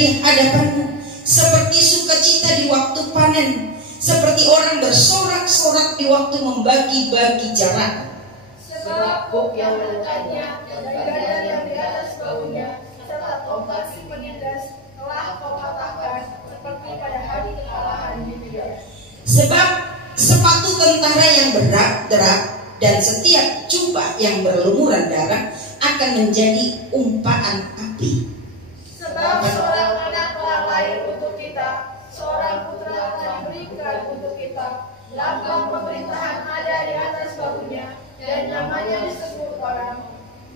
dari hadapanmu, seperti sukacita di waktu panen, seperti orang bersorak-sorak di waktu membagi-bagi jarak. Sebab buk yang menekatnya dan gada yang di atas bahunya serta tongkat si penindas telah kau patahkan seperti pada hari kekalahan Gibeon. Sebab sepatu tentara yang berat-berat dan setiap jubah yang berlumuran darah akan menjadi umpaan api. Sebab seorang anak telah lahir untuk kita, seorang putra telah diberikan untuk kita. Lambang pemerintahan ada di atas bahunya, dan namanya disebut orang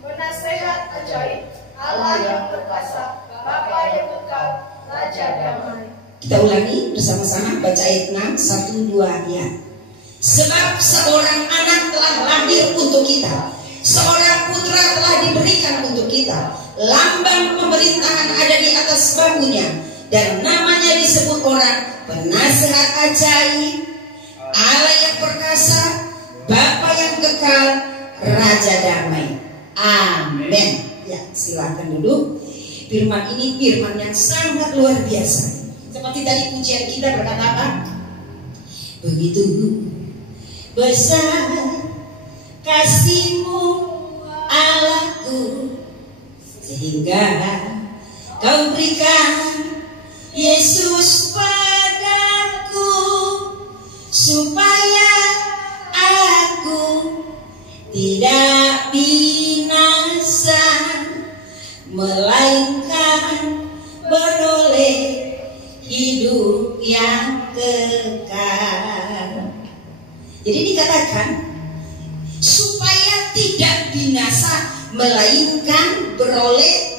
Penasehat Ajaib, Allah yang perkasa, Bapa yang kekal, Raja damai. Kita ulangi bersama-sama, baca ayat 6, 1, 2 ya. Sebab seorang anak telah lahir untuk kita, seorang putra telah diberikan untuk kita. Lambang pemerintahan ada di atas bahunya, dan namanya disebut orang Penasehat Ajaib, Allah yang perkasa, Bapa yang kekal, Raja damai. Amin. Ya, silakan duduk. Firman ini firman yang sangat luar biasa. Seperti tadi pujian kita berkata apa? Begitu besar kasih-Mu Allahku, sehingga Kau berikan Yesus padaku, supaya aku tidak binasa, melainkan beroleh hidup yang kekal. Jadi dikatakan supaya tidak binasa, melainkan beroleh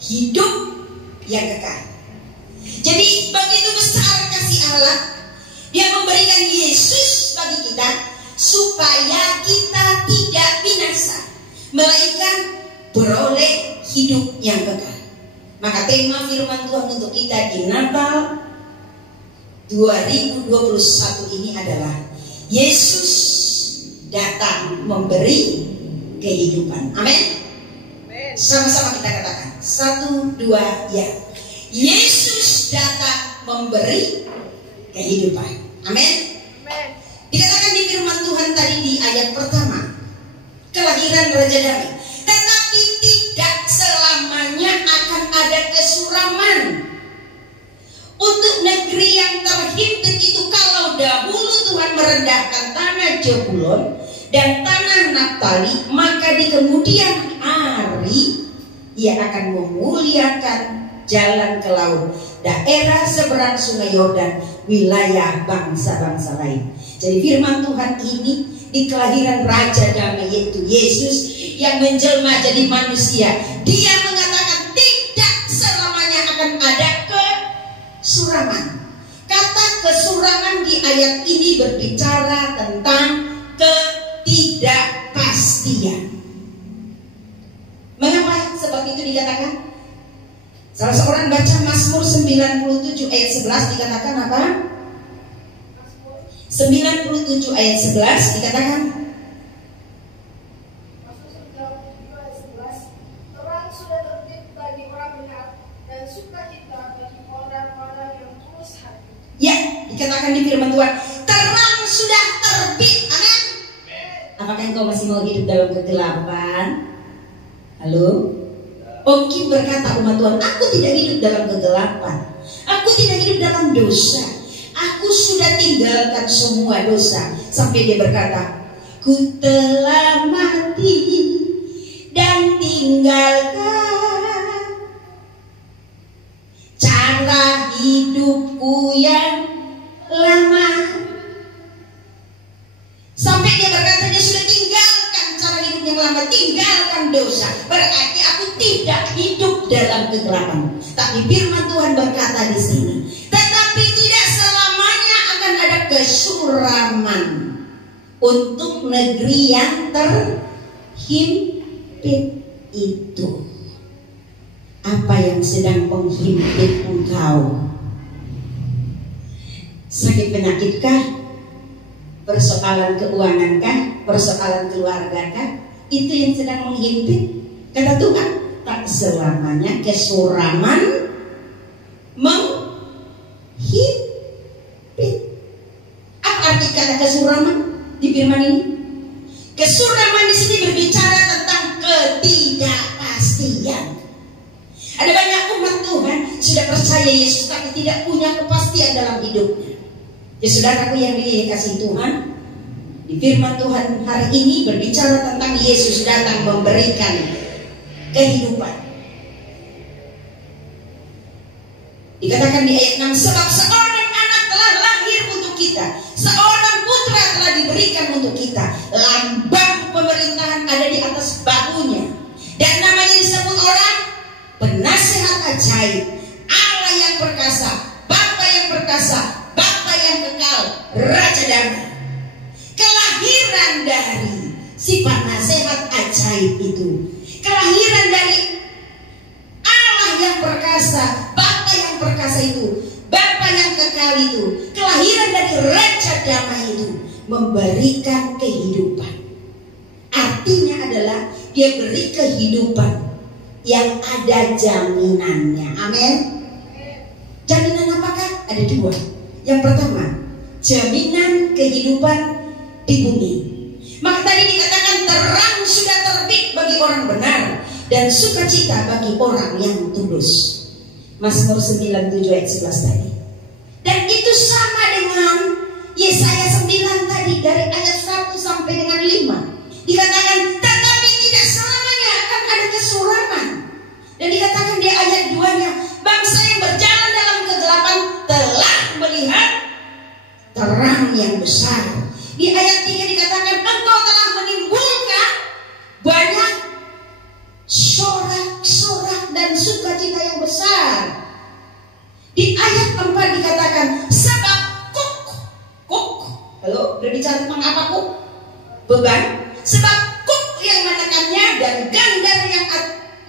hidup yang kekal. Jadi begitu besar kasih Allah, Dia memberikan Yesus bagi kita supaya kita tidak binasa, melainkan beroleh hidup yang kekal. Maka tema firman Tuhan untuk kita di Natal 2021 ini adalah Yesus datang memberi kehidupan. Amin. Sama-sama kita katakan 1, 2 ya. Yesus datang memberi kehidupan. Amin. Dikatakan di firman Tuhan tadi di ayat pertama, kelahiran Raja Damai. Tetapi tidak selamanya akan ada kesuraman. Untuk negeri yang terhimpit itu, kalau dahulu Tuhan merendahkan tanah Zebulon dan tanah Naftali, maka di kemudian hari Ia akan memuliakan jalan ke laut, daerah seberang sungai Yordan, wilayah bangsa-bangsa lain. Jadi firman Tuhan ini di kelahiran Raja Damai, yaitu Yesus yang menjelma jadi manusia. Dia mengatakan tidak selamanya akan ada kesuraman. Kata kesuraman di ayat ini berbicara tentang ketidakpastian. Mengapa seperti itu dikatakan? Salah seorang baca Mazmur 97 ayat 11 dikatakan apa? 97 ayat 11 dikatakan, terang sudah terbit bagi orang benar dan sukacita bagi orang-orang yang tulus hati. Ya, dikatakan di firman Tuhan, terang sudah terbit. Amin. Apakah engkau masih mau hidup dalam kegelapan? Halo? Om Kim berkata, umat Tuhan, aku tidak hidup dalam kegelapan, aku tidak hidup dalam dosa, aku sudah tinggalkan semua dosa. Sampai dia berkata, ku telah mati dan tinggalkan cara hidupku yang lama. Sampai dia berkata dia sudah tinggalkan cara hidup yang lama, tinggalkan dosa. Berarti aku tidak hidup dalam kegelapan. Tapi firman Tuhan berkata di sini, tetapi tidak selamanya akan ada kesuraman untuk negeri yang terhimpit itu. Apa yang sedang menghimpit engkau? Sakit penyakitkah? Persoalan keuangankah? Persoalan keluargakah? Itu yang sedang menghimpit. Kata Tuhan, tak selamanya kesuraman di firman ini? Kesuraman di sini berbicara tentang ketidakpastian. Ada banyak umat Tuhan sudah percaya Yesus tapi tidak punya kepastian dalam hidupnya. Ya saudaraku yang dikasihi Tuhan, di firman Tuhan hari ini berbicara tentang Yesus datang memberikan kehidupan. Dikatakan di ayat 6, sebab seorang anak telah lahir untuk kita, seorang putra telah diberikan untuk kita, lambang pemerintahan ada di atas bahunya, dan namanya disebut orang penasihat ajaib, Allah yang perkasa, Bapa yang perkasa, Bapa yang kekal, Raja damai. Kelahiran dari si penasihat ajaib itu, kelahiran dari Allah yang perkasa, Bapa yang perkasa itu, Bapa yang kekal itu, kelahiran dari Raja damai itu memberikan kehidupan. Artinya adalah dia beri kehidupan yang ada jaminannya. Amin. Jaminan apakah? Ada dua. Yang pertama, jaminan kehidupan di bumi. Maka tadi dikatakan terang sudah terbit bagi orang benar dan sukacita bagi orang yang tulus. Mazmur 97 ayat 11 tadi. Dan itu sama dengan Yesaya 9 tadi, dari ayat 1 sampai dengan 5. Dikatakan tetapi tidak selamanya akan ada kesuraman. Dan dikatakan di ayat 2-nya, bangsa yang berjalan dalam kegelapan telah melihat terang yang besar. Di ayat 3 dikatakan engkau telah menimbulkan banyak sorak-sorak dan sukacita yang besar. Di ayat 4 dikatakan sebab kuk. Halo, berbicara tentang apa kuk? Beban. Sebab kuk yang menekannya dan gandar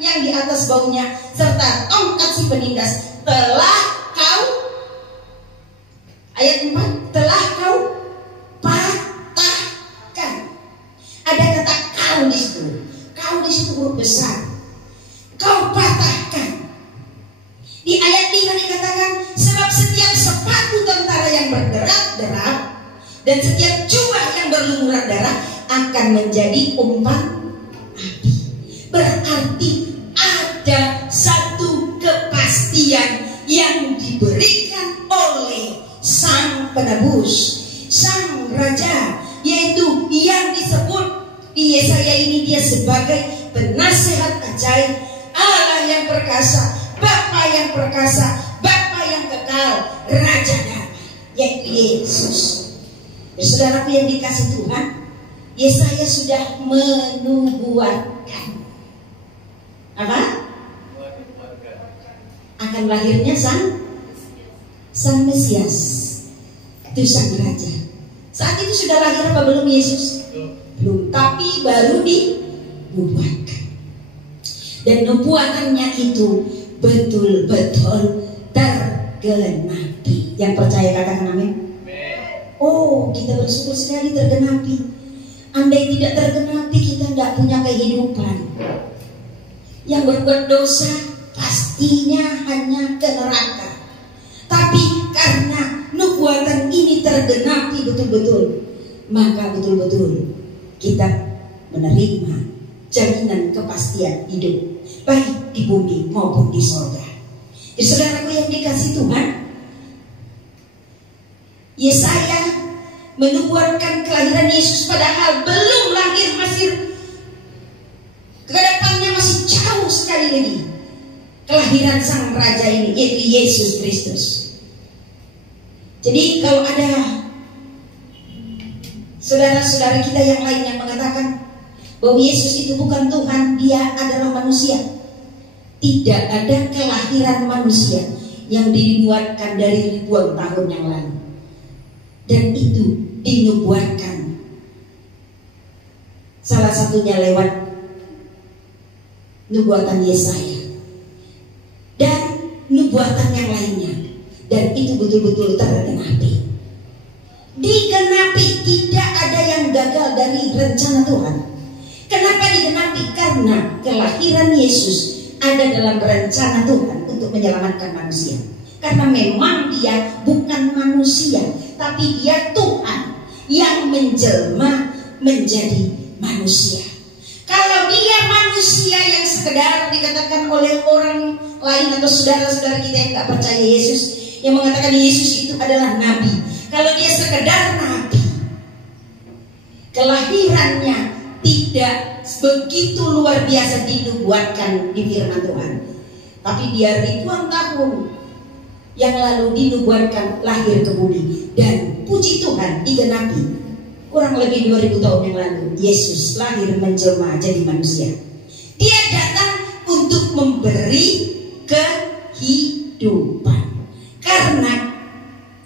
yang di atas baunya serta tongkat si penindas telah kau, ayat 4, telah kau patahkan. Ada kata kau di situ. Kau di situ huruf besar. Kau patahkan. Di ayat 5 dikatakan sebab setiap sepatu tentara yang berderak-derak dan setiap jubah yang berlumuran darah akan menjadi umpan api. Berarti ada satu kepastian yang diberikan oleh Sang Penebus, Sang Raja, yaitu yang disebut di Yesaya ini dia sebagai penasihat ajaib, Allah yang perkasa, Bapa yang perkasa, Bapa yang kekal, Raja damai, yaitu Yesus. Saudaraku yang dikasih Tuhan, Yesaya sudah menubuatkan apa? Akan lahirnya Sang Mesias, itu Sang Raja. Saat itu sudah lahir apa belum Yesus? Belum, tapi baru dinubuatkan. Dan nubuatannya itu betul-betul tergenapi. Yang percaya katakan amin. Oh, kita bersyukur sekali tergenapi. Andai tidak tergenapi, kita tidak punya kehidupan. Yang berbuat dosa pastinya hanya ke neraka. Tapi karena nubuatan ini tergenapi betul-betul, maka betul-betul kita menerima jaminan kepastian hidup, baik di bumi maupun di surga. Jadi saudaraku yang dikasih Tuhan, Yesaya menubuatkan kelahiran Yesus padahal belum lahir, masih ke depannya masih jauh sekali lagi kelahiran Sang Raja ini, yaitu Yesus Kristus. Jadi kalau ada saudara-saudara kita yang lain yang mengatakan bahwa Yesus itu bukan Tuhan, dia adalah manusia, tidak ada kelahiran manusia yang dinubuatkan dari ribuan tahun yang lalu. Dan itu dinubuatkan salah satunya lewat nubuatan Yesaya dan nubuatan yang lainnya, dan itu betul-betul tergenapi. Digenapi, tidak ada yang gagal dari rencana Tuhan. Kenapa digenapi? Karena kelahiran Yesus ada dalam rencana Tuhan untuk menyelamatkan manusia. Karena memang dia bukan manusia, tapi dia Tuhan. yang menjelma menjadi manusia. Kalau dia manusia yang sekedar dikatakan oleh orang lain atau saudara-saudara kita yang gak percaya Yesus, yang mengatakan Yesus itu adalah nabi. Kalau dia sekedar nabi, kelahirannya tidak begitu luar biasa dinubuatkan di firman Tuhan. Tapi dia ribuan tahun yang lalu dinubuatkan lahir ke bumi. Dan puji Tuhan digenapi kurang lebih 2000 tahun yang lalu Yesus lahir menjelma jadi manusia. Dia datang untuk memberi kehidupan. Karena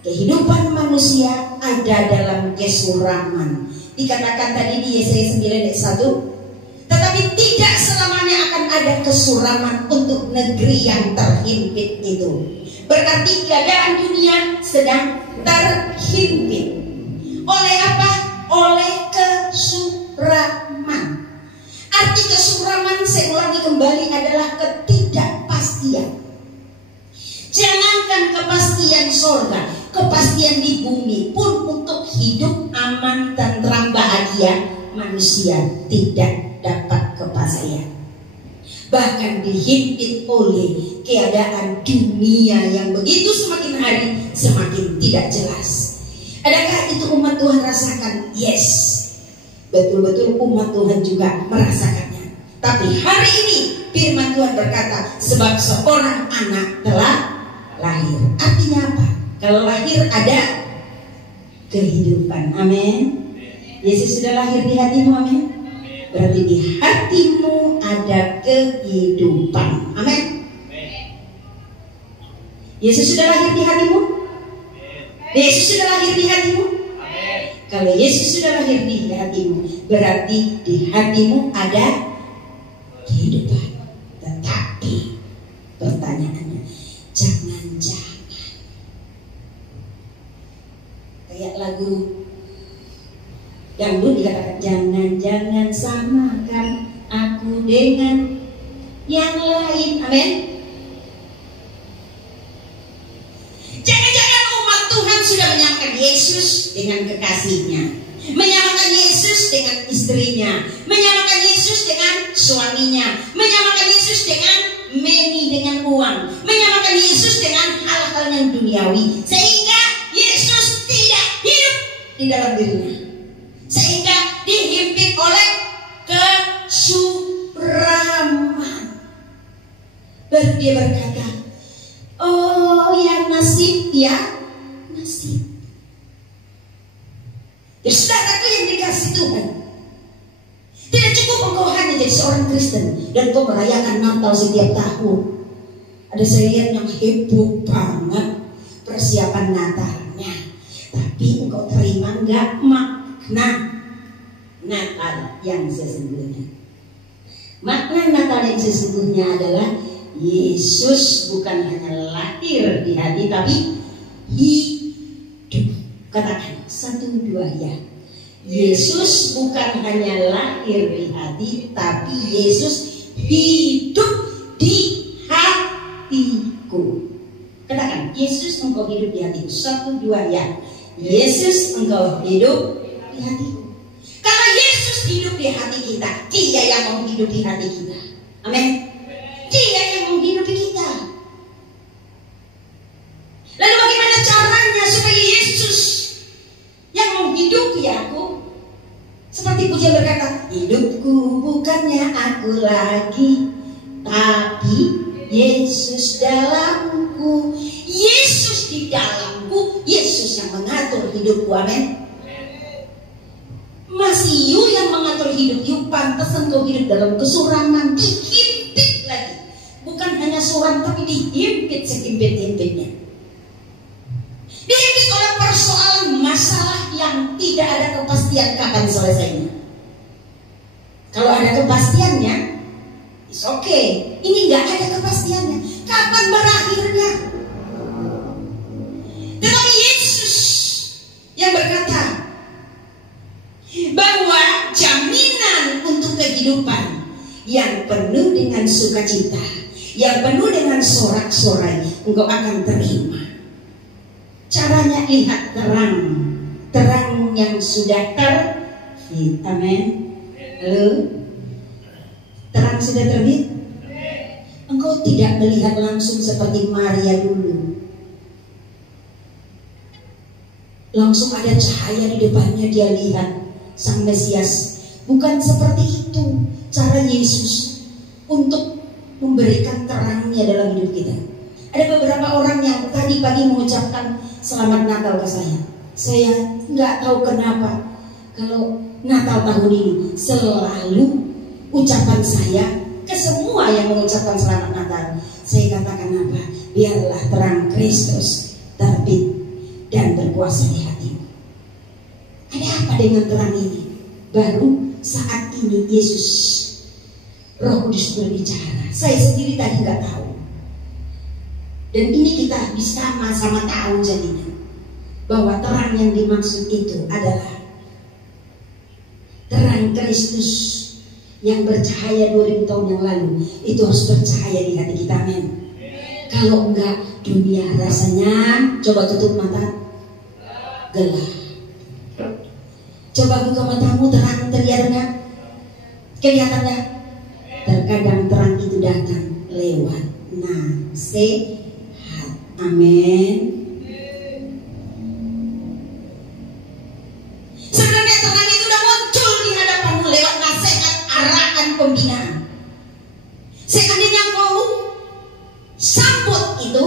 kehidupan manusia ada dalam kesuraman. Dikatakan tadi di Yesaya 9 ayat 1, tetapi tidak selamanya akan ada kesuraman untuk negeri yang terhimpit itu. Berarti keadaan dunia sedang terhimpit. Oleh apa? Oleh kesuraman. Arti kesuraman, saya ulangi kembali, adalah ketidakpastian. Jangankan kepastian sorga, kepastian di bumi pun untuk hidup aman, tentram, bahagia, manusia tidak dapat kepastian. Bahkan dihimpit oleh keadaan dunia yang begitu semakin hari semakin tidak jelas. Adakah itu umat Tuhan rasakan? Yes, betul-betul umat Tuhan juga merasakannya. Tapi hari ini firman Tuhan berkata, sebab seorang anak telah lahir. Artinya apa? Kalau lahir ada kehidupan. Amin. Yesus sudah lahir di hatimu. Amin. Berarti di hatimu ada kehidupan. Amin. Yesus sudah lahir di hatimu. Yesus sudah lahir di hatimu. Kalau Yesus sudah lahir di hatimu, berarti di hatimu ada kehidupan. Tetapi pertanyaannya, jangan-jangan kayak lagu dangdut dikatakan, jangan-jangan samakan aku dengan yang lain. Amin. Jangan-jangan umat Tuhan sudah menyamakan Yesus dengan kekasihnya, menyamakan Yesus dengan istrinya, menyamakan Yesus dengan suaminya, menyamakan Yesus dengan money, dengan uang, menyamakan Yesus dengan hal-hal yang duniawi, sehingga Yesus tidak hidup di dalam dirinya, sehingga dihimpit oleh kesuraman. Dia berkata, oh ya nasib, ya nasib. Ya saudaraku yang dikasih Tuhan, tidak cukup engkau hanya jadi seorang Kristen dan kau merayakan Natal setiap tahun. Ada saya yang heboh banget persiapan Natalnya, tapi engkau terima enggak makna Natal yang sesungguhnya? Makna Natal yang sesungguhnya adalah Yesus bukan hanya lahir di hati, tapi hidup. Katakan 1, 2 ya. Yesus bukan hanya lahir di hati, tapi Yesus hidup di hatiku. Katakan, Yesus engkau hidup di hatiku. 1, 2 ya. Yesus engkau hidup di hatiku. Karena Yesus hidup di hati kita, Dia yang mau hidup di hati kita. Amin. Dia yang menghidupi kita. Lalu bagaimana caranya supaya Yesus yang menghidupi aku? Seperti pujian berkata, hidupku bukannya aku lagi, tapi Yesus dalamku. Yesus di dalamku, Yesus yang mengatur hidupku. Amin. Masih you yang mengatur hidup you, pantesan kau hidup dalam kesuraman, dihimpit lagi. Bukan hanya suram, tapi dihimpit sehimpit-himpitnya. Dihimpit oleh persoalan masalah yang tidak ada kepastian kapan selesainya. Kalau ada kepastiannya, it's okay. Ini nggak ada kepastiannya. Kapan berakhirnya? Tetapi Yesus yang berkata bahwa jaminan untuk kehidupan yang penuh dengan sukacita, yang penuh dengan sorak-sorai, engkau akan terima. Caranya lihat terang terang yang sudah terbit. Amin. Halo, terang sudah terbit. Engkau tidak melihat langsung seperti Maria dulu. Langsung ada cahaya di depannya, dia lihat Sang Mesias. Bukan seperti itu cara Yesus untuk memberikan terangnya dalam hidup kita. Ada beberapa orang yang tadi pagi mengucapkan selamat Natal ke saya. Saya nggak tahu kenapa kalau Natal tahun ini selalu ucapan saya ke semua yang mengucapkan selamat Natal. Saya katakan apa? Biarlah terang Kristus terbit dan berkuasa di hatimu. Ada apa dengan terang ini? Baru saat ini Yesus, Roh Kudus berbicara. Saya sendiri tadi nggak tahu. Dan ini kita bisa sama-sama tahu jadinya bahwa terang yang dimaksud itu adalah terang Kristus yang bercahaya 2000 tahun yang lalu. Itu harus bercahaya di hati kita, men. Kalau enggak, dunia rasanya, coba tutup mata, gelap. Coba buka matamu, terang terlihat enggak? Kelihatan enggak? Terkadang terang itu datang lewat nasihat. Amin. Sebenarnya terang itu sudah muncul di hadapanmu lewat nasihat, arahan, pembinaan. Seandainya kau sambut itu,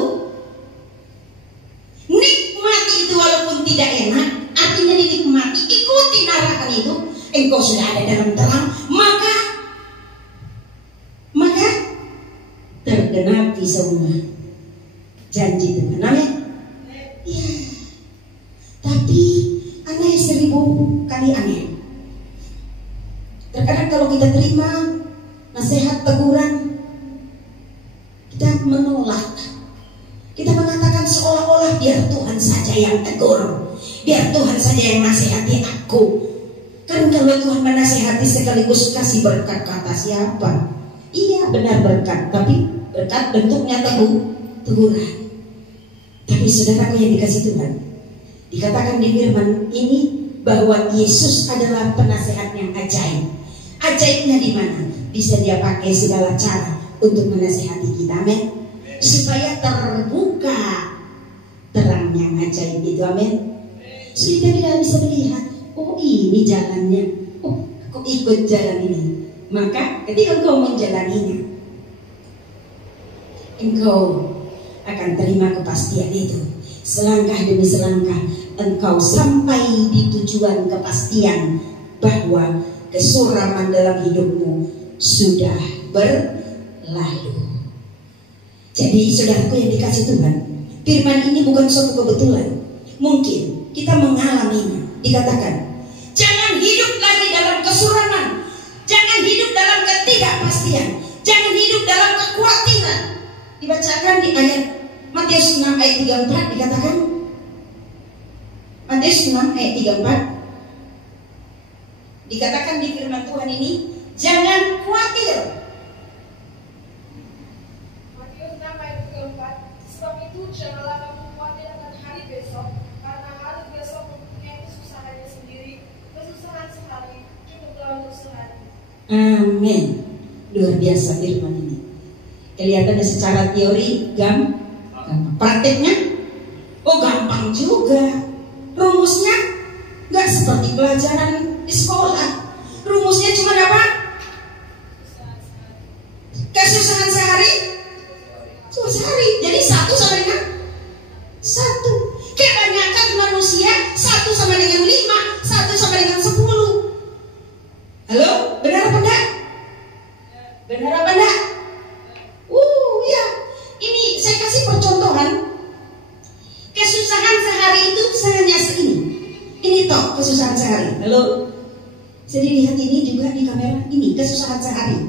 nikmati itu walaupun tidak enak, artinya dinikmati, ikuti arahan itu, engkau sudah ada dalam terang, maka tergenapi semua janji Tuhan. Amin. Ya. Tapi aneh 1000 kali aneh. Terkadang kalau kita terima nasihat, teguran, kita menolak. Kita mengatakan seolah-olah biar Tuhan saja yang tegur, biar Tuhan saja yang nasihati aku. Kan kalau Tuhan menasihati sekaligus kasih berkat, kata siapa? Iya benar berkat, tapi berkat bentuknya teguran. Tapi saudaraku yang dikasih Tuhan, dikatakan di firman ini bahwa Yesus adalah penasehat yang ajaib. Ajaibnya di mana? Bisa dia pakai segala cara untuk menasehati kita, amin. Supaya terbuka terang yang ajaib itu, amin. Sehingga kita bisa melihat, oh ini jalannya, oh kok ikut jalan ini. Maka ketika engkau menjalaninya, engkau akan terima kepastian itu. Selangkah demi selangkah engkau sampai di tujuan kepastian bahwa kesuraman dalam hidupmu sudah berlalu. Jadi saudaraku yang dikasih Tuhan, firman ini bukan suatu kebetulan. Mungkin kita mengalaminya. Dikatakan, jangan hidup lagi dalam kesuraman, jangan hidup dalam ketidakpastian, jangan hidup dalam kekhawatiran. Dibacakan di ayat Matius 6 ayat 34, dikatakan Matius 6 ayat 34, dikatakan di firman Tuhan ini, jangan khawatir. Matius 6 ayat 34, sebab itu janganlah kamu khawatir akan hari besok, karena hari besok mempunyai kesusahannya sendiri. Kesusahan sehari cukuplah untuk sehari. Amin. Luar biasa firman ini. Kelihatannya secara teori gampang, prakteknya gampang juga. Rumusnya nggak seperti pelajaran di sekolah. Rumusnya cuma apa? Kesusahan sehari cuma sehari. Jadi 1 sama dengan 1. Kebanyakan manusia 1 sama dengan 5, 1 sama dengan 10. Halo, benar apa enggak? Benar apa enggak? Ya, ini saya kasih percontohan. Kesusahan sehari itu hanya segini. Ini toh kesusahan sehari. Halo, saya dilihat ini juga di kamera. Ini kesusahan sehari.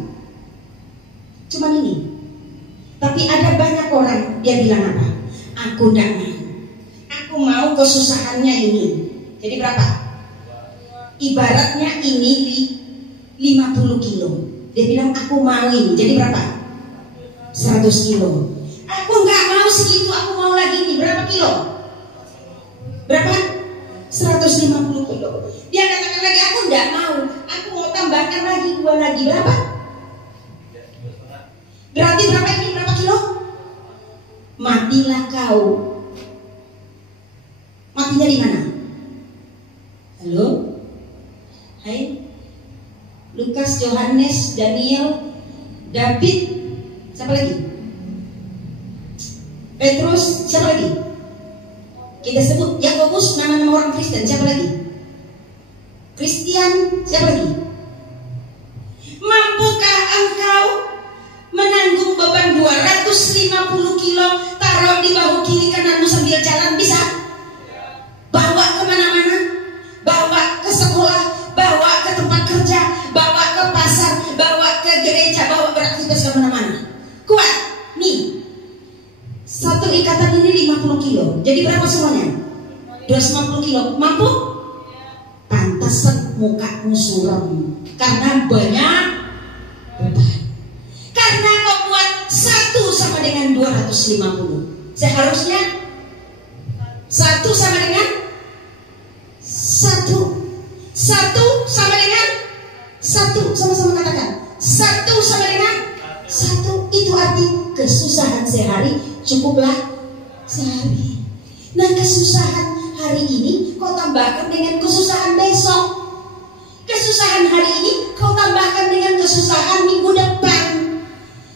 Cuman ini. Tapi ada banyak orang dia bilang apa? Aku enggak mau. Aku mau kesusahannya ini. Jadi berapa? Ibaratnya ini 50 kilo. Dia bilang aku mau ini. Jadi berapa? 100 kilo. Aku nggak mau segitu, aku mau lagi ini. Berapa kilo? Berapa? 100 150 kilo. Dia katakan lagi, aku enggak mau. Aku mau tambahkan lagi 2 lagi. Berapa? Berarti berapa ini? Berapa kilo? Matilah kau. Matinya di mana? Halo? Hai? Lukas, Yohanes, Daniel, David, siapa lagi? Petrus, siapa lagi? Kita sebut Yakobus, nama-nama orang Kristen, siapa lagi? Kristian, siapa lagi? Mampukah engkau menanggung beban 250 kilo, taruh di bahu kiri kananmu sambil jalan, bisa? Bawa kemana-mana, bawa ke sekolah, bawa ke tempat kerja, bawa ke pasar, bawa ke gereja, bawa beraktivitas kemana-mana. Kuat, nih. Satu ikatan ini 50 kilo. Jadi berapa semuanya? 250 kilo. Mampu? Pantasan mukamu suram karena banyak beban. Karena kau buat 1 sama dengan 250. Seharusnya 1 sama dengan 1. 1 sama dengan 1. Sama-sama katakan. 1 sama dengan 1. Itu arti kesusahan sehari cukuplah sehari. Nah, kesusahan hari ini kau tambahkan dengan kesusahan besok. Kesusahan hari ini kau tambahkan dengan kesusahan minggu depan.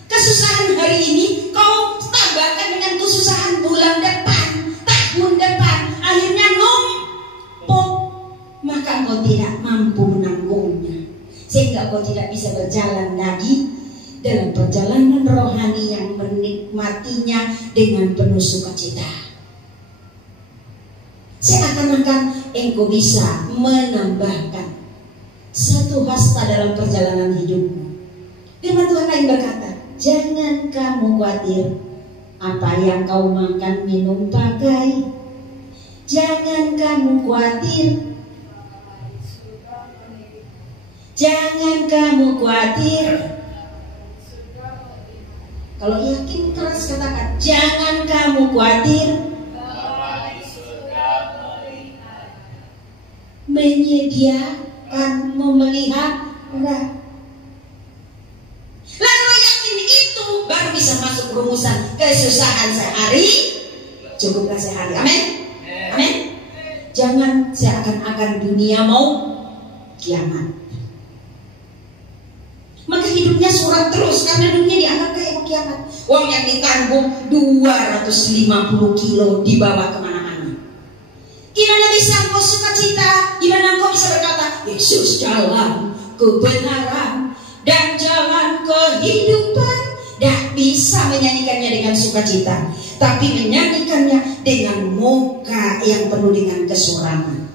Kesusahan hari ini kau tambahkan dengan kesusahan bulan depan, tahun depan. Akhirnya numpuk, maka kau tidak mampu menanggungnya, sehingga kau tidak bisa berjalan lagi dalam perjalanan rohani yang menikmatinya dengan penuh sukacita. Seakan-akan engkau bisa menambahkan 1 hasta dalam perjalanan hidupmu. Firman Tuhan lain berkata, jangan kamu khawatir apa yang kau makan, minum, pakai. Jangan kamu khawatir. Jangan kamu khawatir. Kalau yakin keras katakan, jangan kamu khawatir. Menyediakan, memelihara. Lalu yakin itu baru bisa masuk rumusan kesusahan sehari cukuplah sehari. Amin. Amin. Jangan seakan-akan dunia mau kiamat. Maka hidupnya suram terus karena dunia dianggap kayak mau kiamat. Uang yang ditanggung 250 kilo dibawa kemana-mana. Gimana bisa engkau sukacita? Gimana engkau bisa berkata, Yesus jalan kebenaran dan jalan kehidupan? Dah bisa menyanyikannya dengan sukacita, tapi menyanyikannya dengan muka yang penuh dengan kesuraman.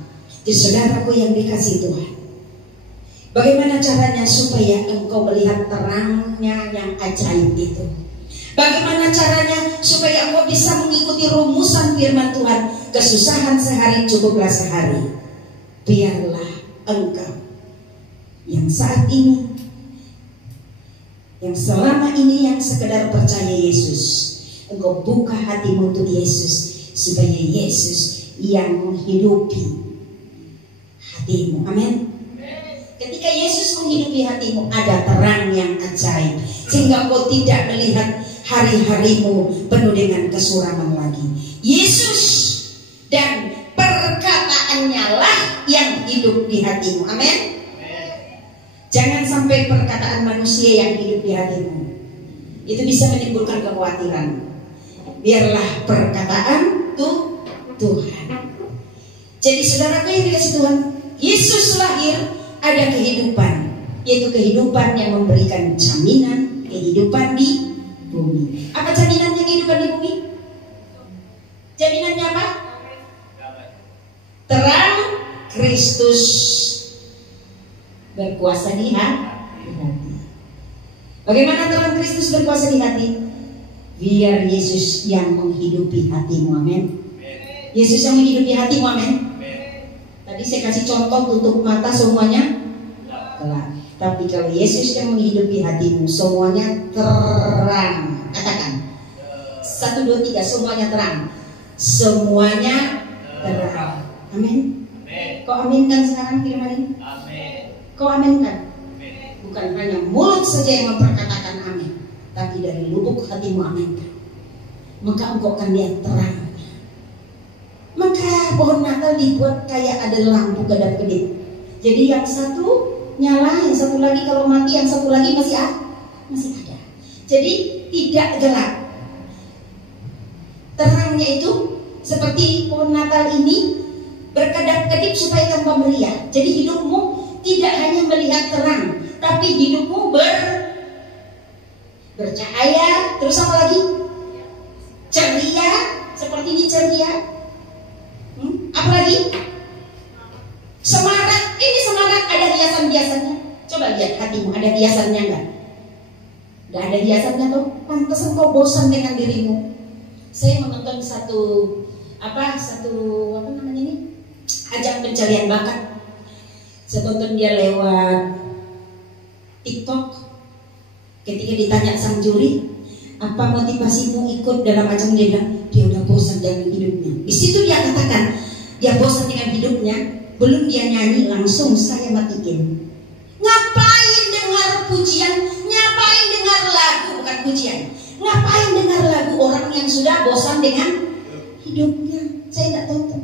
Jadi saudaraku yang dikasihi Tuhan, bagaimana caranya supaya engkau melihat terangnya yang ajaib itu? Bagaimana caranya supaya engkau bisa mengikuti rumusan firman Tuhan? Kesusahan sehari cukuplah sehari. Biarlah engkau yang saat ini, yang selama ini yang sekedar percaya Yesus, engkau buka hatimu untuk Yesus, supaya Yesus yang menghidupi hatimu. Amin. Ketika Yesus menghidupi hatimu, ada terang yang ajaib, sehingga engkau tidak melihat hari-harimu penuh dengan kesuraman lagi. Yesus dan perkataannya lah yang hidup di hatimu. Amin. Jangan sampai perkataan manusia yang hidup di hatimu itu bisa menimbulkan kekhawatiran. Biarlah perkataan Tuhan. Jadi saudaraku yang dikasihi Tuhan, Yesus lahir, ada kehidupan, yaitu kehidupan yang memberikan jaminan kehidupan di bumi. Apa jaminannya kehidupan di bumi? Jaminannya apa? Terang Kristus berkuasa di hati. Bagaimana terang Kristus berkuasa di hati? Biar Yesus yang menghidupi hatimu. Amin. Yesus yang menghidupi hatimu. Amin. Tadi saya kasih contoh, tutup mata semuanya gelap. Tapi kalau Yesus yang menghidupi hatimu, semuanya terang. Katakan 1, 2, 3, semuanya terang. Semuanya terang. Amin. Kau aminkan sekarang firman ini? Kau aminkan? Bukan hanya mulut saja yang memperkatakan amin, tapi dari lubuk hatimu aminkan. Maka engkau akan lihat terang. Maka pohon Natal dibuat kayak ada lampu kedap-kedip. Jadi yang satu nyala, yang satu lagi kalau mati, yang satu lagi masih ada. Jadi tidak gelap. Terangnya itu seperti pohon Natal ini berkedap-kedip supaya tanpa melihat. Jadi hidupmu tidak hanya melihat terang, tapi hidupmu bercahaya. Terus apa lagi? Ceria. Seperti ini ceria. Apa lagi? Semarak. Ini semarak ada hiasan-hiasannya. Coba lihat hatimu, ada hiasannya enggak? Enggak ada hiasannya tuh. Pantas engkau bosan dengan dirimu. Saya menonton satu namanya ini? Ajang pencarian bakat. Saya tonton dia lewat TikTok. Ketika ditanya sang juri, apa motivasimu ikut dalam ajang, dia bilang dia udah bosan dengan hidupnya. Di situ dia katakan dia bosan dengan hidupnya. Belum dia nyanyi langsung saya matiin. Ngapain dengar pujian? Ngapain dengar lagu? Bukan pujian. Ngapain dengar lagu orang yang sudah bosan dengan hidupnya? Saya tidak tonton.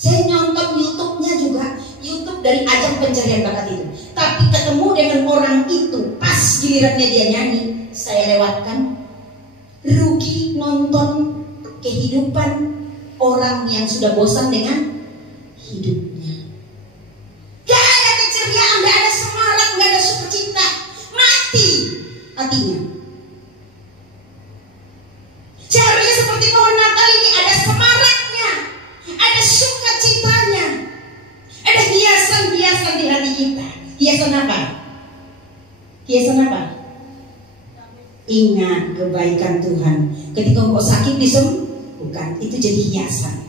Saya nonton YouTube-nya juga, YouTube dari ajang pencarian bakat itu. Tapi ketemu dengan orang itu, pas gilirannya dia nyanyi, saya lewatkan. Rugi nonton kehidupan orang yang sudah bosan dengan hidupnya. Gak ada keceriaan, gak ada semangat, gak ada sukacita. Mati hatinya. Seharusnya seperti pohon Natal ini ada semaraknya, ada sukacitanya, ada hiasan-hiasan di hati kita. Hiasan apa? Hiasan apa? Ingat kebaikan Tuhan. Ketika engkau sakit disembuhkan, itu jadi hiasan.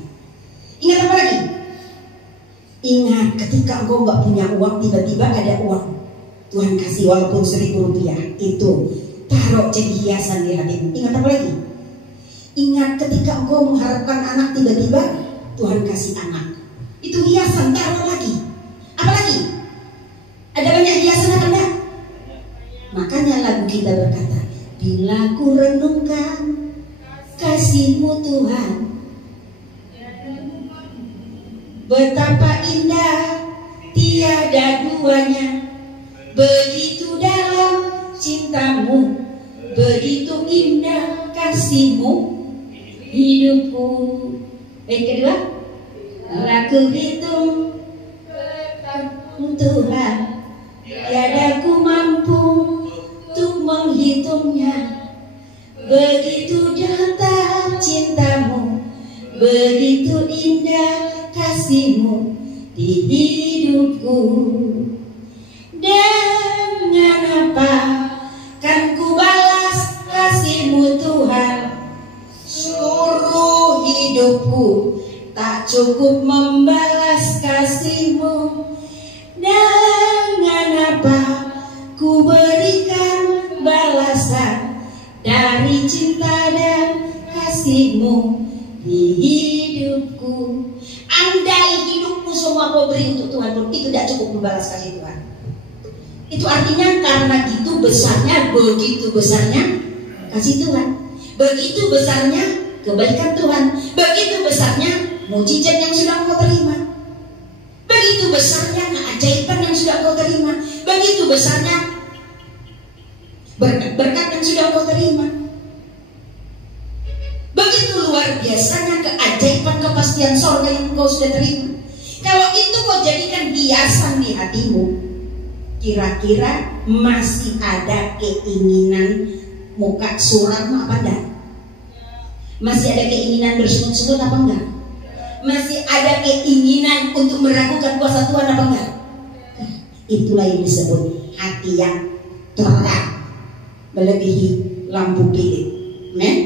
Ingat apa lagi? Ingat ketika engkau nggak punya uang, tiba-tiba ada uang, Tuhan kasih walaupun 1.000 rupiah, itu taruh jadi hiasan di hatimu. Ingat apa lagi? Ingat ketika engkau mengharapkan anak, tiba-tiba Tuhan kasih anak, itu hiasan, taruh lagi. Apa lagi? Ada banyak hiasan apa enggak? Makanya lagu kita berkata, bila ku renungkan kasih-Mu Tuhan, betapa indah tiada duanya, begitu dalam cinta-Mu, begitu indah kasih-Mu hidupku. Kedua, aku hitung Tuhan, tiada ku mampu untuk menghitungnya, begitu nyata cinta-Mu, begitu indah kasih-Mu di hidupku. Dengan apa kan ku balas kasih-Mu Tuhan? Seluruh hidupku tak cukup membalas kasih-Mu. Dengan apa ku berikan balasan dari cinta dan kasih-Mu di hidupku? Andai hidupmu semua kau beri untuk Tuhan pun, itu tidak cukup membalas kasih Tuhan. Itu artinya karena begitu besarnya kasih Tuhan, begitu besarnya kebaikan Tuhan, begitu besarnya mujizat yang sudah kau terima, begitu besarnya keajaiban yang sudah kau terima, begitu besarnya berkat-berkat yang sudah kau terima, begitu luar biasanya keajaiban kepastian sorga yang kau sudah terima. Kalau itu kau jadikan hiasan di hatimu, kira-kira masih ada keinginan muka suram apa enggak? Masih ada keinginan bersungut-sungut apa enggak? Masih ada keinginan untuk meragukan kuasa Tuhan apa enggak? Itulah yang disebut hati yang terang melebihi lampu bilik. Amen.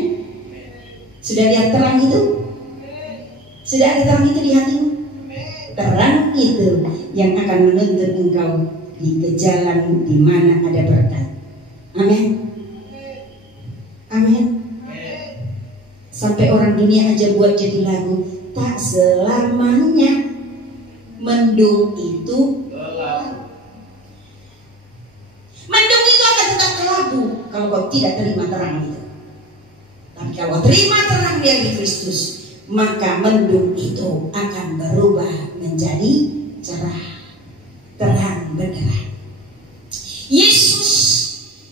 Sudah lihat terang itu? Sudah ada terang itu di hatimu? Terang itu yang akan menuntun engkau di jalan di mana ada berkat. Amin. Amin. Sampai orang dunia aja buat jadi lagu, tak selamanya. Mendung itu mendung itu akan tetap kelabu kalau kau tidak terima terang itu. Tapi kalau terima terang dari Kristus, maka mendung itu akan berubah menjadi cerah, terang benderang. Yesus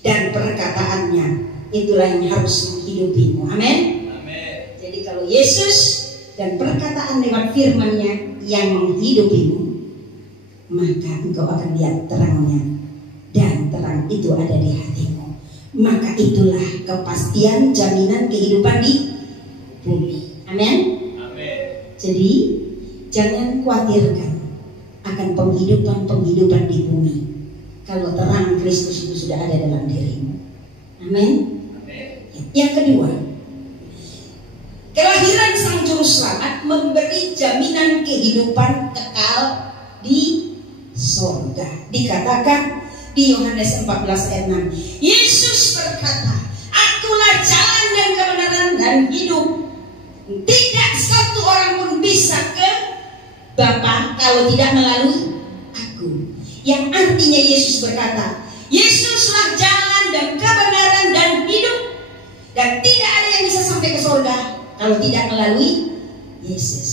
dan perkataannya itulah yang harus menghidupimu. Amin. Jadi kalau Yesus dan perkataan lewat firman-Nya yang menghidupimu, maka engkau akan lihat terangnya, dan terang itu ada di hatimu. Maka itulah kepastian jaminan kehidupan di bumi. Amin. Jadi jangan khawatirkan akan penghidupan di bumi kalau terang Kristus itu sudah ada dalam dirimu. Amin. Yang kedua, kelahiran Sang Juru Selamat memberi jaminan kehidupan kekal di surga. Dikatakan di Yohanes 14 ayat 6, Yesus berkata, Akulah jalan dan kebenaran dan hidup. Tidak satu orang pun bisa ke Bapa kalau tidak melalui Aku. Yang artinya Yesus berkata, Yesuslah jalan dan kebenaran dan hidup. Dan tidak ada yang bisa sampai ke surga kalau tidak melalui Yesus.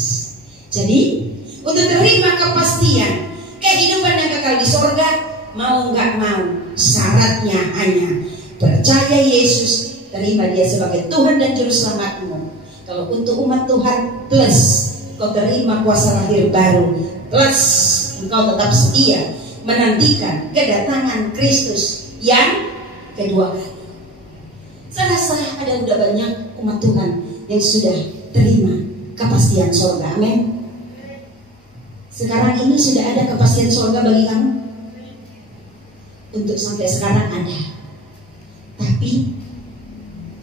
Jadi untuk terima kepastian kehidupan yang kekal di surga, mau nggak mau, syaratnya hanya percaya Yesus, terima Dia sebagai Tuhan dan Juru Selamatmu. Kalau untuk umat Tuhan, plus kau terima kuasa lahir baru, plus engkau tetap setia menantikan kedatangan Kristus yang kedua kali. Saya rasa ada udah banyak umat Tuhan yang sudah terima kepastian surga. Amin. Sekarang ini sudah ada kepastian surga bagi kamu? Untuk sampai sekarang ada. Tapi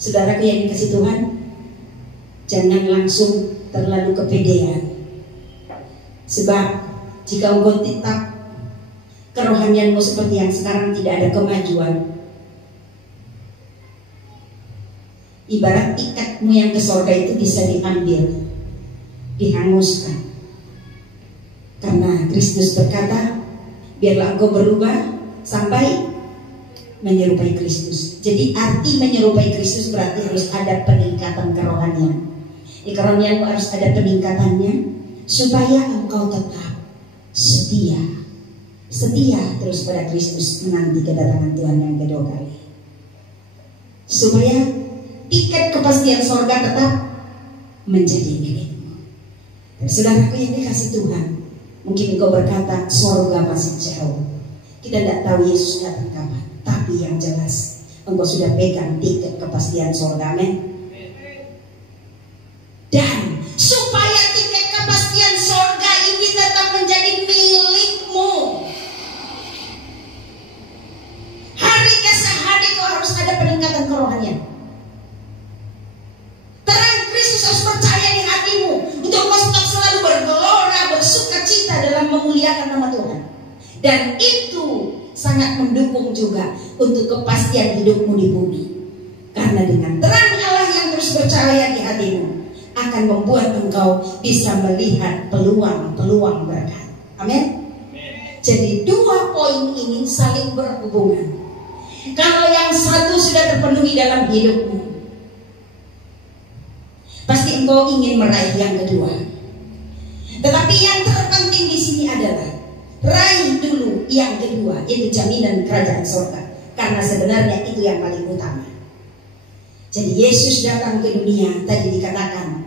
saudaraku yang dikasih Tuhan, jangan langsung terlalu kepedean. Sebab jika engkau tetap kerohanianmu seperti yang sekarang, tidak ada kemajuan. Ibarat tiketmu yang ke surga itu bisa diambil, dihanguskan. Karena Kristus berkata, biarlah engkau berubah sampai menyerupai Kristus. Jadi arti menyerupai Kristus berarti harus ada peningkatan kerohanian. Di kerohanianmu harus ada peningkatannya, supaya engkau tetap setia terus pada Kristus, menanti kedatangan Tuhan yang kedua kali. Supaya tiket kepastian surga tetap menjadi milikmu. Dan saudaraku yang dikasih Tuhan, mungkin engkau berkata surga masih jauh, kita tidak tahu Yesus datang kapan. Tapi yang jelas engkau sudah pegang tiket kepastian surga. Amin. Dan supaya tiket kepastian surga ini tetap menjadi milikmu, hari ke hari kau harus ada peningkatan kerohanian. Terang Kristus harus percaya di hatimu, untuk kau tetap selalu bergelora, bersuka cita dalam memuliakan nama Tuhan. Dan itu sangat mendukung juga untuk kepastian hidupmu di bumi. Karena dengan terang Allah yang terus bercahaya di hatimu akan membuat engkau bisa melihat peluang-peluang berkat. Amin. Jadi dua poin ini saling berhubungan. Kalau yang satu sudah terpenuhi dalam hidupmu, pasti engkau ingin meraih yang kedua. Tetapi yang terpenting di sini adalah raih dulu yang kedua, yaitu jaminan kerajaan surga. Karena sebenarnya itu yang paling utama. Jadi Yesus datang ke dunia, tadi dikatakan,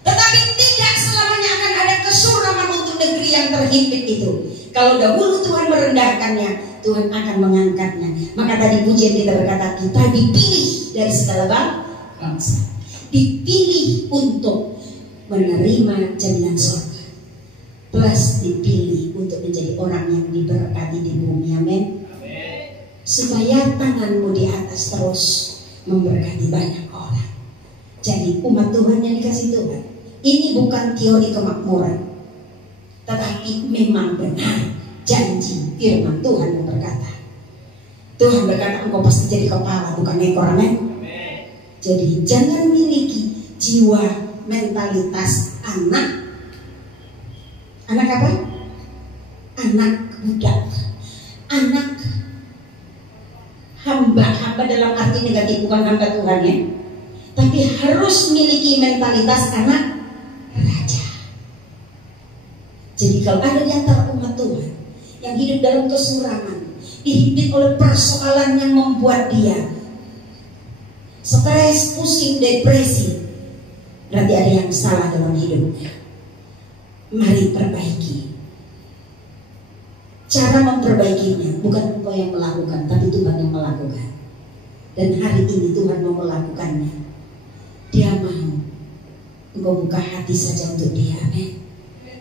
tetapi tidak selamanya akan ada kesuraman untuk negeri yang terhimpit itu. Kalau dahulu Tuhan merendahkannya, Tuhan akan mengangkatnya. Maka tadi pujian kita berkata, kita dipilih dari segala bangsa, dipilih untuk menerima jaminan surga, plus dipilih untuk menjadi orang yang diberkati di bumi. Amin. Supaya tanganmu di atas terus memberkati banyak orang. Jadi umat Tuhan yang dikasih Tuhan, ini bukan teori kemakmuran, tetapi memang benar janji firman Tuhan yang berkata, Tuhan berkata engkau pasti jadi kepala bukan ekor. Amin. Jadi jangan miliki jiwa mentalitas anak apa? Anak budak, anak hamba dalam arti negatif, bukan hamba Tuhan ya, tapi harus memiliki mentalitas anak raja. Jadi kalau ada di antara umat Tuhan yang hidup dalam kesuraman, dihimpit oleh persoalan yang membuat dia stres, pusing, depresi, berarti ada yang salah dalam hidupnya. Mari perbaiki. Cara memperbaikinya bukan engkau yang melakukan, tapi Tuhan yang melakukan. Dan hari ini Tuhan mau melakukannya. Dia mau engkau buka hati saja untuk dia. Amin.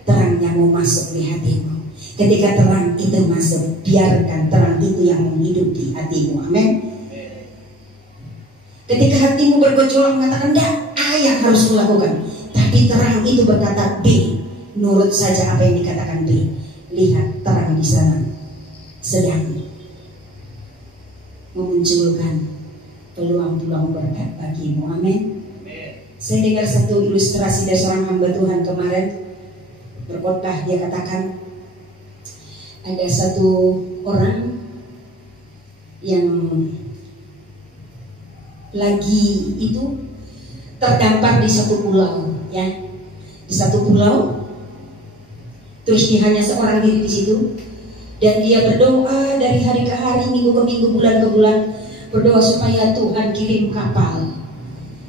Terangnya mau masuk di hatimu. Ketika terang itu masuk, biarkan terang itu yang menghidupi hatimu. Amin. Ketika hatimu bergejolak mengatakan, "Enggak, A yang harus melakukan," tapi terang itu berkata B, nurut saja apa yang dikatakan B. Lihat terang di sana sedang memunculkan peluang-peluang berkat bagimu. Amin. Saya dengar satu ilustrasi dari seorang hamba Tuhan kemarin berkhotbah. Dia katakan ada satu orang yang lagi itu terdampar di satu pulau, ya, di satu pulau. Terus dia hanya seorang diri di situ, dan dia berdoa dari hari ke hari, minggu ke minggu, bulan ke bulan, berdoa supaya Tuhan kirim kapal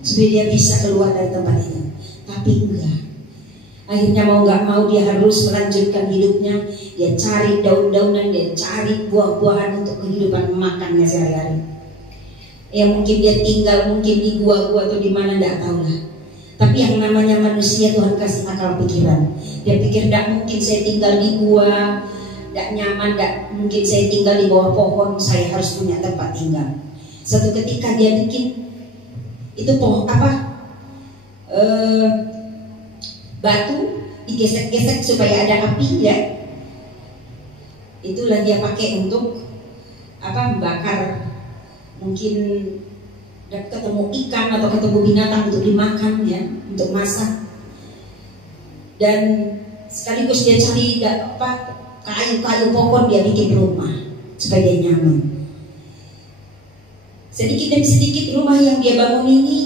supaya dia bisa keluar dari tempat itu. Tapi enggak. Akhirnya mau nggak mau dia harus melanjutkan hidupnya. Dia cari daun-daunan, dia cari buah-buahan untuk kehidupan makannya sehari-hari. Ya mungkin dia tinggal mungkin di gua-gua atau di mana, enggak tahu lah. Tapi yang namanya manusia Tuhan kasih akal pikiran. Dia pikir tidak mungkin saya tinggal di gua, tidak nyaman, tidak mungkin saya tinggal di bawah pohon, saya harus punya tempat tinggal. Suatu ketika dia bikin itu pohon apa? Batu digesek-gesek supaya ada api, ya. Itulah dia pakai untuk apa? Membakar, mungkin ketemu ikan atau ketemu binatang untuk dimakan, ya, untuk masak. Dan sekaligus dia cari kayu-kayu pohon, dia bikin rumah supaya dia nyaman. Sedikit demi sedikit rumah yang dia bangun ini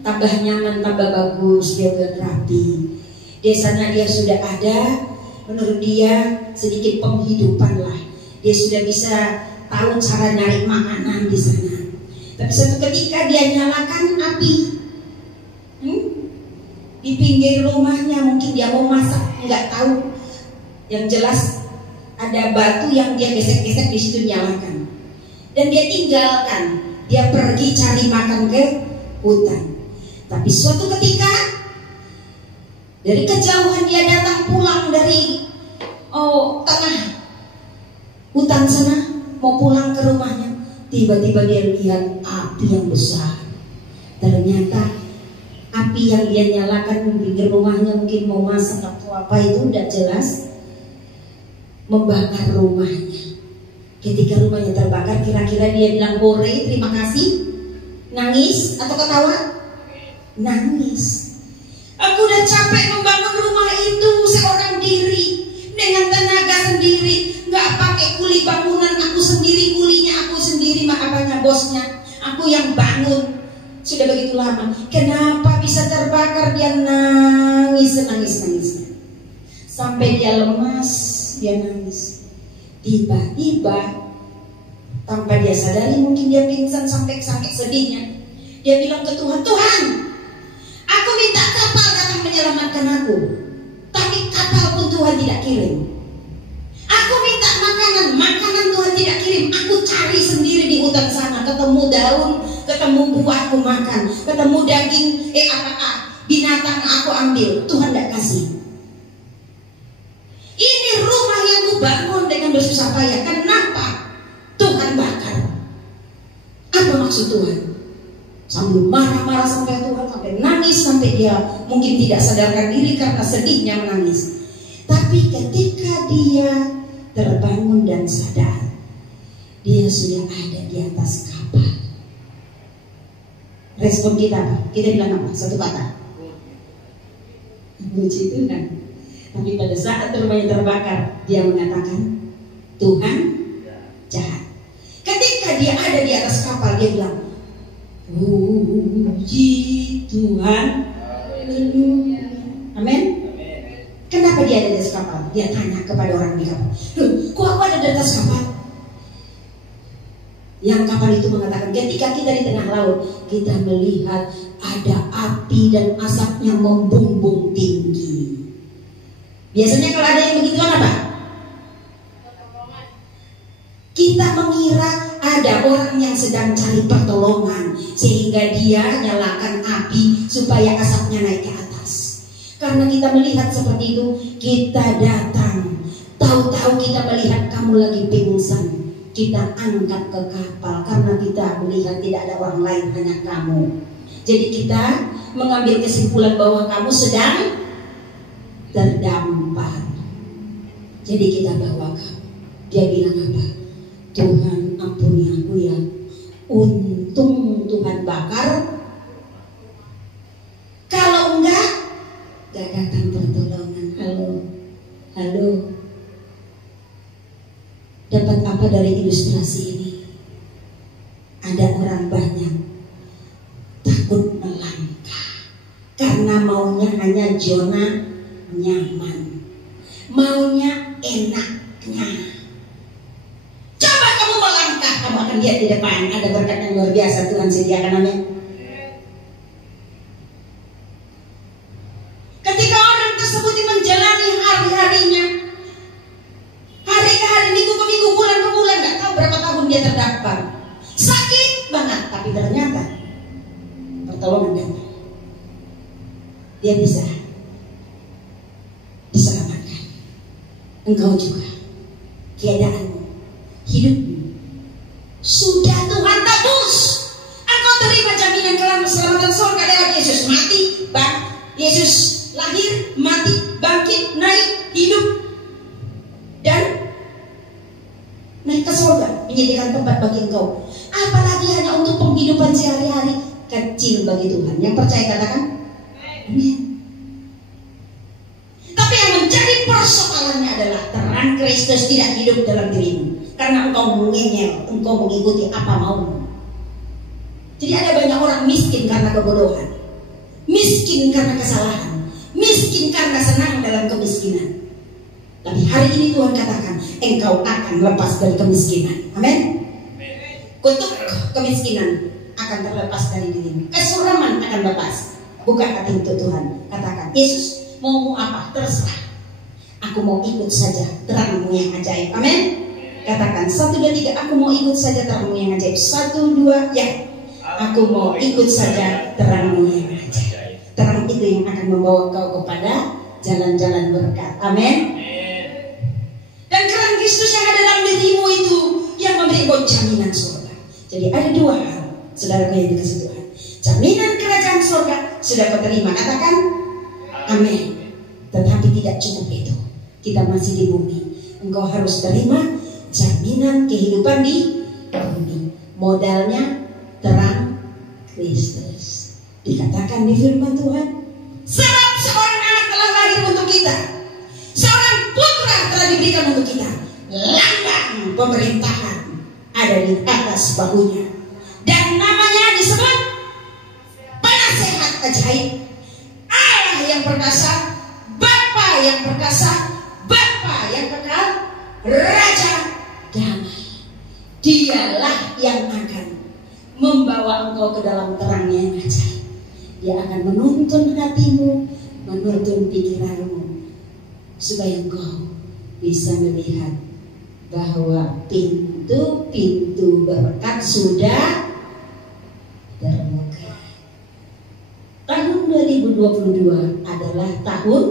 tambah nyaman, tambah bagus, dia buat rapi. Desanya dia sudah ada, menurut dia sedikit penghidupan lah. Dia sudah bisa tahu cara nyari makanan di sana. Tapi suatu ketika dia nyalakan api di pinggir rumahnya, mungkin dia mau masak, nggak tahu. Yang jelas ada batu yang dia gesek-gesek di situ, nyalakan. Dan dia tinggalkan, dia pergi cari makan ke hutan. Tapi suatu ketika dari kejauhan dia datang pulang dari tengah hutan sana, mau pulang ke rumahnya. Tiba-tiba dia lihat api yang besar. Ternyata api yang dia nyalakan di pinggir rumahnya, mungkin mau masak atau apa itu, tidak jelas, membakar rumahnya. Ketika rumahnya terbakar, kira-kira dia bilang hore, terima kasih, nangis atau ketawa? Nangis. Aku udah capek membangun rumah itu seorang diri, dengan tenaga sendiri, nggak pakai kuli bangunan, aku sendiri kulinya, aku sendiri apanya bosnya, aku yang bangun. Sudah begitu lama, kenapa bisa terbakar? Dia nangis, sampai dia lemas, dia nangis. Tiba-tiba tanpa dia sadari, mungkin dia pingsan sampai sedihnya. Dia bilang ke Tuhan, Tuhan, aku minta kapal datang menyelamatkan aku, tapi kapal pun Tuhan tidak kirim. Aku minta makanan Tuhan tidak kirim. Aku cari sendiri di hutan sana, ketemu daun, ketemu buah aku makan, ketemu daging, binatang aku ambil, Tuhan tidak kasih. Ini rumah yang ku bangun dengan bersusah payah, kenapa Tuhan bakar? Apa maksud Tuhan? Sambil marah-marah sampai Tuhan, sampai nangis, sampai dia mungkin tidak sadarkan diri karena sedihnya menangis. Tapi ketika dia terbangun dan sadar, dia sudah ada di atas kapal. Respon kita apa? Kita bilang apa? Satu kata. Puji Tuhan. Tapi pada saat rumahnya terbakar, dia mengatakan Tuhan jahat. Ketika dia ada di atas kapal, dia bilang puji Tuhan, haleluya, amin. Kenapa dia ada di atas kapal? Dia tanya kepada orang di kapal, kok aku ada di atas kapal? Yang kapal itu mengatakan, ketika kita di tengah laut, kita melihat ada api dan asapnya membumbung tinggi. Biasanya kalau ada yang begituan apa? Kita mengira ada orang yang sedang cari pertolongan, sehingga dia nyalakan api supaya asapnya naik ke atas. Karena kita melihat seperti itu, kita datang. Tahu-tahu kita melihat kamu lagi pingsan, kita angkat ke kapal karena kita melihat tidak ada orang lain, hanya kamu. Jadi kita mengambil kesimpulan bahwa kamu sedang terdampar. Jadi kita bawa kamu. Dia bilang apa? Tuhan ampuni aku ya. Untung Tuhan bakar. Kalau enggak, gak datang pertolongan. Halo. Dapat apa dari ilustrasi ini? Ada orang banyak takut melangkah karena maunya hanya zona nyaman, maunya enaknya. Coba kamu melangkah, kamu akan lihat di depan ada berkat yang luar biasa Tuhan sediakan, amin. Ketika orang tersebut menjalani hari-harinya, hari ke hari, minggu ke minggu, bulan ke bulan, gak tahu berapa tahun dia terdampar, sakit banget, tapi ternyata pertolongan datang. Dia bisa diselamatkan. Engkau juga, keadaanmu, hidupmu sudah Tuhan tebus. Engkau terima jaminan keselamatan surga lewat Yesus mati, Yesus lahir, mati, bangkit, naik, hidup, dan naik ke surga, menyediakan tempat bagi engkau. Apalagi hanya untuk penghidupan sehari-hari, kecil bagi Tuhan. Yang percaya katakan amin. Tapi yang menjadi persoalannya adalah terang Kristus tidak hidup dalam dirimu, karena engkau mengenyel, engkau mengikuti apa maumu. Jadi ada banyak orang miskin karena kebodohan, miskin karena kesalahan, miskin karena senang dalam kemiskinan. Tapi hari ini Tuhan katakan, engkau akan lepas dari kemiskinan. Amin. Kutuk kemiskinan akan terlepas dari dirimu. Kesuraman akan lepas. Buka hati untuk Tuhan. Katakan, Yesus, mau apa? Terserah. Aku mau ikut saja terangmu yang ajaib. Amin. Katakan 1, 2, 3. Aku mau ikut saja terangmu yang ajaib. 1, 2, ya. Aku mau ikut saja terangmu yang ajaib. Terang itu yang akan membawa kau kepada jalan-jalan berkat. Amin. Dan terang Kristus yang ada dalam dirimu itu yang memberi kau jaminan surga. Jadi ada 2 hal, saudara yang dikasih Tuhan. Jaminan kerajaan surga sudah kau terima, katakan amin. Tetapi tidak cukup itu, kita masih di bumi. Engkau harus terima jaminan kehidupan di bumi. Modalnya terang Kristus. Dikatakan di firman Tuhan, sebab seorang anak telah lahir untuk kita, seorang putra telah diberikan untuk kita. Lambang pemerintahan ada di atas bahunya, dan namanya disebut Penasehat Ajaib, Allah yang perkasa, Bapa yang perkasa, Bapa yang kekal, Raja Damai. Dialah yang akan membawa engkau ke dalam terangnya yang ajaib. Dia akan menuntun hatimu, menuntun pikiranmu, supaya engkau bisa melihat bahwa pintu-pintu berkat sudah terbuka. Tahun 2022 adalah tahun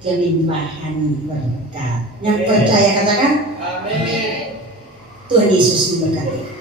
kelimpahan berkat. Yang percaya katakan amin. Tuhan Yesus memberkati.